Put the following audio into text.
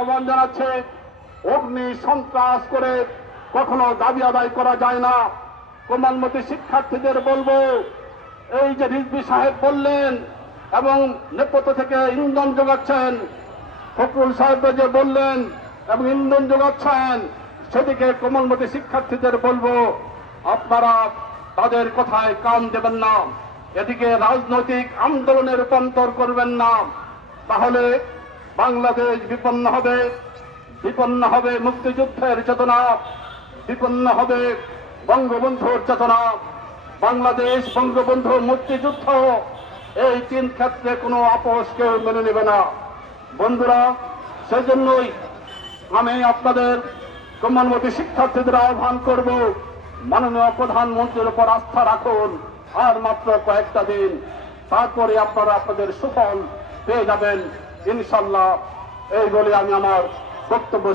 আহ্বান জানাচ্ছে, অগ্নি সন্ত্রাস করে কখনো দাবি আদায় করা যায় না। কোমলমতি শিক্ষার্থীদের বলব, এই যে রিজবি সাহেব বললেন এবং নেপথ্য থেকে ইন্ধন যোগাচ্ছেন, ফখরুল সাহেব যে বললেন এবং ইন্ধন যোগাচ্ছেন, সেদিকে কোমলমতি শিক্ষার্থীদের বলব, আপনারা তাদের কথায় কান দেবেন না, এদিকে রাজনৈতিক আন্দোলনে রূপান্তর করবেন না। তাহলে বাংলাদেশ বিপন্ন হবে বিপন্ন হবে মুক্তিযুদ্ধের চেতনা, বিপন্ন হবে বঙ্গবন্ধুর চেতনা। বাংলাদেশ বঙ্গবন্ধু মুক্তিযুদ্ধ, এই তিন ক্ষেত্রে কোনো আপোষ কেউ মেনে নেবে না। বন্ধুরা, সেজন্যই আমি আপনাদের কমলমতি শিক্ষার্থীদের আহ্বান করব, মাননীয় প্রধানমন্ত্রীর উপর আস্থা রাখুন, আর মাত্র কয়েকটা দিন। তারপরে আপনারা আপনাদের সুফল পেয়ে যাবেন ইনশাল্লাহ। এই বলে আমি আমার বক্তব্য